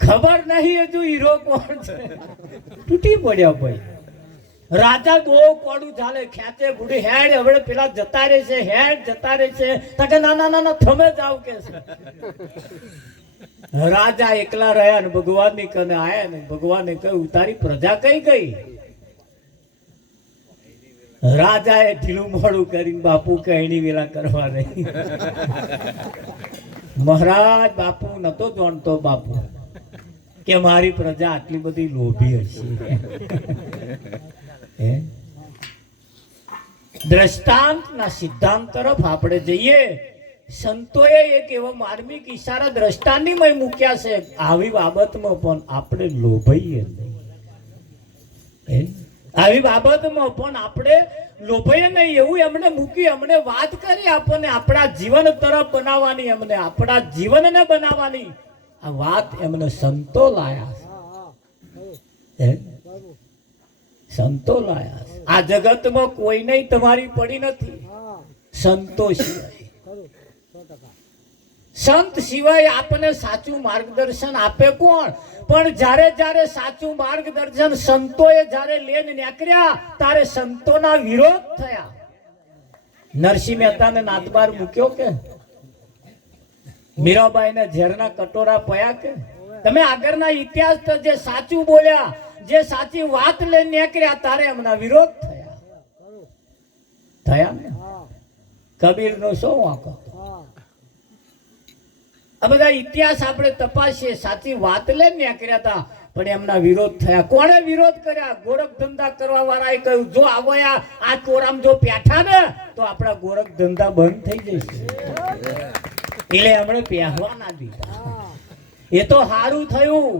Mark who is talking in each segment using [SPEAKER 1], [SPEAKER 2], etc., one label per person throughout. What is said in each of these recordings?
[SPEAKER 1] ખબર નહીં હજુ હીરો કોણ છે? તૂટી પડ્યા ભાઈ. રાજા બહુ કોડું ચાલે, ખેંચે ગુડી હેડ, હવે પેલા જતા રહે છે, હેડ, જતા રહે છે. તકે નાના નાના થમે જ આવ કે છે. રાજા એકલા રહ્યા ને ભગવાનની કને આયા ને, ભગવાને કહ્યું, તારી પ્રજા કઈ ગઈ? રાજાએ ઢીલું મોડું કરીને બાપુ કહેણી વેલા કરવા રહી મહારાજ, બાપુ નતો જાણતો બાપુ કે મારી પ્રજા આટલી બધી લોભી હશે. દ્રષ્ટાંતના સિદ્ધાંત તરફ આપણે જઈએ, સંતોએ એક એવો માર્મિક ઈશારા દ્રષ્ટાંતની મૂક્યા છે, આવી બાબતમાં પણ આપણે લોભાઈએ નહીં? આવી બાબતમાં પણ આપણે લોભાઈએ નહીં, એવું એમણે મૂકી, એમણે વાત કરી આપણને, આપણા જીવન તરફ બનાવવાની એમને, આપણા જીવનને બનાવવાની. આ વાત એમને સંતો લાયા સંતો લાયા આ જગતમાં કોઈને તમારી પડી નથી. સંતો સિવાય સંત સિવાય આપણને સાચું માર્ગદર્શન આપે કોણ? પણ જ્યારે જ્યારે સાચું માર્ગદર્શન સંતોએ જ્યારે લેન નીકળ્યા ત્યારે સંતોના વિરોધ થયા. નરસિંહ મહેતાને નાતબાર મૂક્યો કે? મીરાબાઈને ઝેરના કટોરા પયા કે? તમે આગળના ઇતિહાસ તો જે સાચું બોલ્યા જે સાચી વાત લઈને નીકળ્યા તારે એમના વિરોધ થયા. થયા ને? કબીરનો શું વાંકો આ બધા ઇતિહાસ આપણે તપાસીએ. સાચી વાત લઈને નીકળ્યા હતા પણ એમના વિરોધ થયા. કોણે વિરોધ કર્યા? ગોરખ ધંધા કરવા વાળાએ કહ્યું, જો આવયા આ ચોરામ જો પ્યાઠા ને, તો આપણા ગોરખ ધંધા બંધ થઈ જશે. એટલે એમણે પહેરવા ના દીધા. એ તો સારું થયું.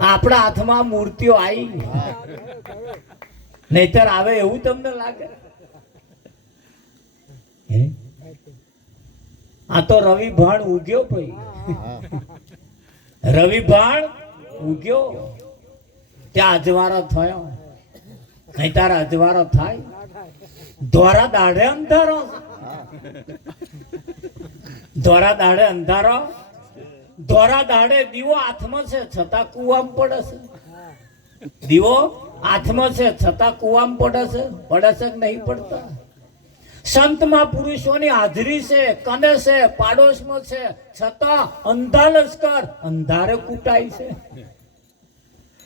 [SPEAKER 1] આપણા હાથમાં મૂર્તિઓ આવી નહીતર આવે એવું તમને લાગે? હે? આ તો રવિ ભાણ ઉગ્યો ભાઈ. રવિ ભાણ ઉગ્યો. ત્યાં અજવાળો થયો. કઈ તારા અજવાળો થાય? ધોરા દાઢે અંધારો. ધોરા દાઢે અંધારો. ધોરા દાઢે દીવો હાથમાં છે છતાં કુવામ પડે છે. દીવો હાથમાં છે છતાં કુવામ પડે છે. પડે છે કે નહીં પડતા? સંતમાં પુરુષોની હાજરી છે, કને છે, પાડોશમાં છે, છતાં અંધા લશ્કર અંધારે કૂટાય છે.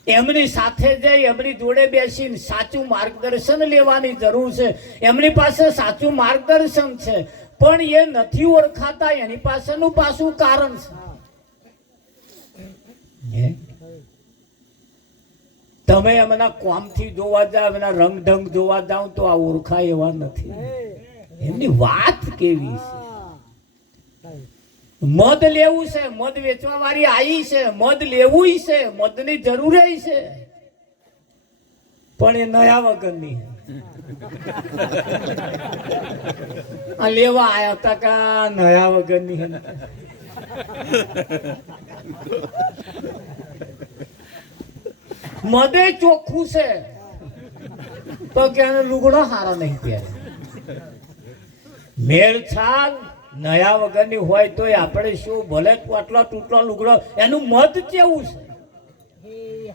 [SPEAKER 1] એમની સાથે જઈ, એમની જોડે બેસીને સાચું માર્ગદર્શન લેવાની જરૂર છે. એમની પાસે સાચું માર્ગદર્શન છે, પણ એ નથી ઓળખાતા, એની પાસેનું પાછું કારણ છે. તમે એમના કોમથી જોવા જાવ, એમના રંગ ઢંગ જોવા જાવ, તો આ ઓળખાય એવા નથી. એમની વાત કેવી છે? મધ લેવું છે, મધ વેચવા વાળી આવી છે, મધ લેવું છે, મધની જરૂર છે. પણ એ નયા વગરની. આ લેવા આવ્યા હતા કા નયા વગરની. મધે ચોખ્ખું છે. તો કે લુગડો સારો નહીં પહેરે. મેળ છાલ નયા વગરની હોય તોય આપણે શું ભલે આટલો તૂટલો લુગડો, એનું મધ કેવું છે?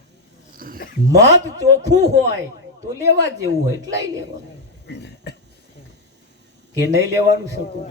[SPEAKER 1] મધ ચોખ્ખું હોય તો લેવા જેવું હોય, એટલે લેવાનું. કે નહીં લેવાનું શકું?